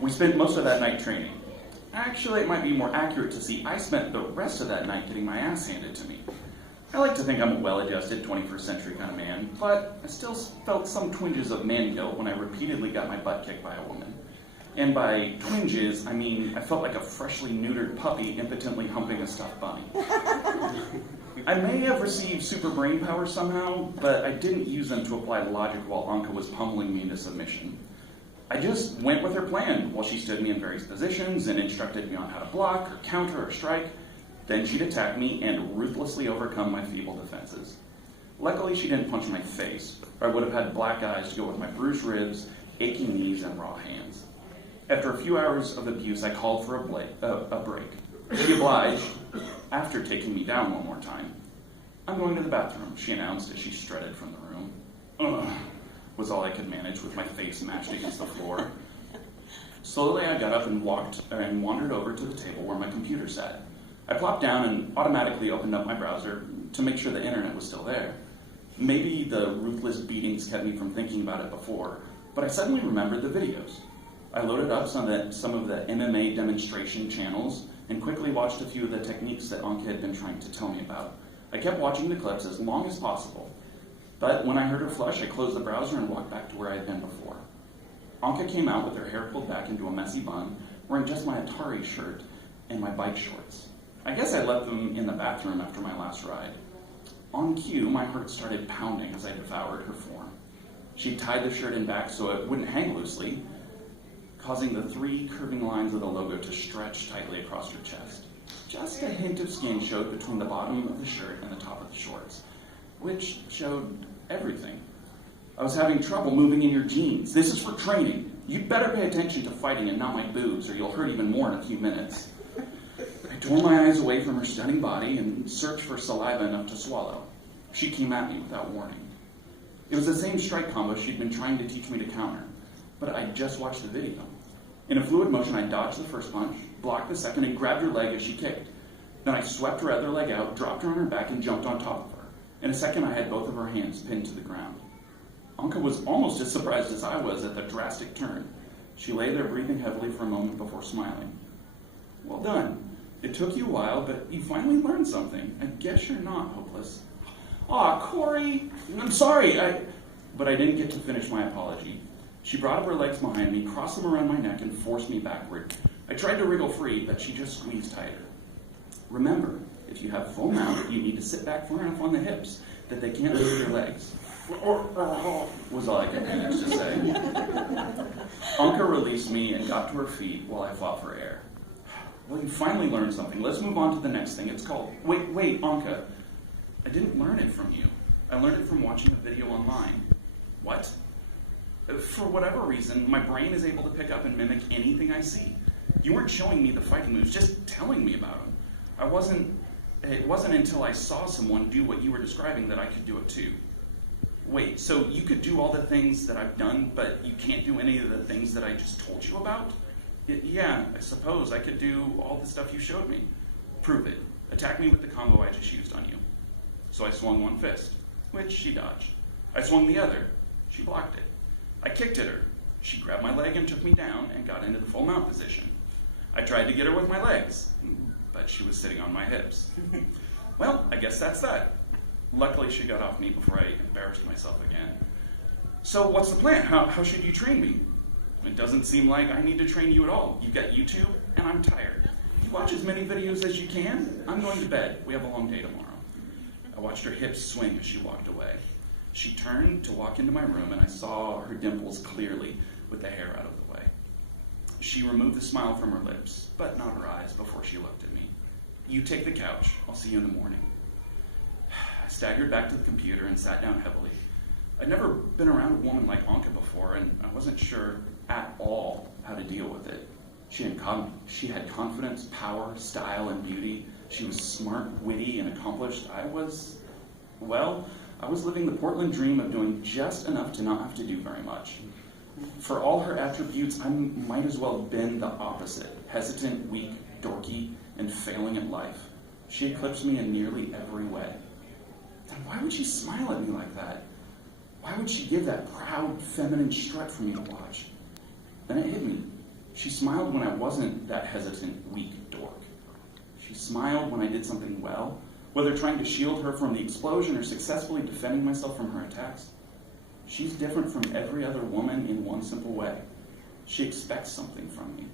We spent most of that night training. Actually, it might be more accurate to see I spent the rest of that night getting my ass handed to me. I like to think I'm a well-adjusted 21st century kind of man, but I still felt some twinges of man guilt when I repeatedly got my butt kicked by a woman. And by twinges, I mean I felt like a freshly neutered puppy impotently humping a stuffed bunny. I may have received super brain powers somehow, but I didn't use them to apply logic while Anka was pummeling me into submission. I just went with her plan while she stood me in various positions and instructed me on how to block or counter or strike. Then she'd attack me and ruthlessly overcome my feeble defenses. Luckily, she didn't punch my face, or I would have had black eyes to go with my bruised ribs, aching knees, and raw hands. After a few hours of abuse, I called for a break. She obliged, after taking me down one more time. "I'm going to the bathroom," she announced as she strutted from the room. "Ugh," was all I could manage with my face mashed against the floor. Slowly, I got up and wandered over to the table where my computer sat. I plopped down and automatically opened up my browser to make sure the internet was still there. Maybe the ruthless beatings kept me from thinking about it before, but I suddenly remembered the videos. I loaded up some of the MMA demonstration channels and quickly watched a few of the techniques that Anka had been trying to tell me about. I kept watching the clips as long as possible, but when I heard her flush, I closed the browser and walked back to where I had been before. Anka came out with her hair pulled back into a messy bun, wearing just my Atari shirt and my bike shorts. I guess I left them in the bathroom after my last ride. On cue, my heart started pounding as I devoured her form. She tied the shirt in back so it wouldn't hang loosely, causing the 3 curving lines of the logo to stretch tightly across her chest. Just a hint of skin showed between the bottom of the shirt and the top of the shorts, which showed everything. "I was having trouble moving in your jeans. This is for training. You'd better pay attention to fighting and not my boobs, or you'll hurt even more in a few minutes." I tore my eyes away from her stunning body and searched for saliva enough to swallow. She came at me without warning. It was the same strike combo she'd been trying to teach me to counter, but I just watched the video. In a fluid motion, I dodged the first punch, blocked the second, and grabbed her leg as she kicked. Then I swept her other leg out, dropped her on her back, and jumped on top of her. In a second, I had both of her hands pinned to the ground. Anka was almost as surprised as I was at the drastic turn. She lay there breathing heavily for a moment before smiling. "Well done. It took you a while, but you finally learned something. I guess you're not hopeless." "Aw, Corey, I'm sorry." But I didn't get to finish my apology. She brought up her legs behind me, crossed them around my neck, and forced me backward. I tried to wriggle free, but she just squeezed tighter. "Remember, if you have full mount, you need to sit back far enough on the hips that they can't lift your legs," was all I could manage to say. Anka released me and got to her feet while I fought for air. "Well, you finally learned something. Let's move on to the next thing. It's called..." Wait, Anka. "I didn't learn it from you. I learned it from watching a video online." "What?" "For whatever reason, my brain is able to pick up and mimic anything I see. You weren't showing me the fighting moves, just telling me about them. It wasn't until I saw someone do what you were describing that I could do it too." "Wait, so you could do all the things that I've done, but you can't do any of the things that I just told you about?" "Yeah, I suppose I could do all the stuff you showed me." "Prove it. Attack me with the combo I just used on you." So I swung one fist, which she dodged. I swung the other. She blocked it. I kicked at her. She grabbed my leg and took me down and got into the full mount position. I tried to get her with my legs, but she was sitting on my hips. Well, I guess that's that. Luckily, she got off me before I embarrassed myself again. "So what's the plan? How should you train me?" "It doesn't seem like I need to train you at all. You've got YouTube, and I'm tired. You watch as many videos as you can. I'm going to bed. We have a long day tomorrow." I watched her hips swing as she walked away. She turned to walk into my room, and I saw her dimples clearly with the hair out of the way. She removed the smile from her lips, but not her eyes, before she looked at me. "You take the couch. I'll see you in the morning." I staggered back to the computer and sat down heavily. I'd never been around a woman like Anka before, and I wasn't sure at all how to deal with it. She had confidence, power, style, and beauty. She was smart, witty, and accomplished. I was living the Portland dream of doing just enough to not have to do very much. For all her attributes, I might as well have been the opposite: hesitant, weak, dorky, and failing at life. She eclipsed me in nearly every way. Then why would she smile at me like that? Why would she give that proud, feminine strut for me to watch? Then it hit me. She smiled when I wasn't that hesitant, weak dork. She smiled when I did something well, whether trying to shield her from the explosion or successfully defending myself from her attacks. She's different from every other woman in one simple way. She expects something from me.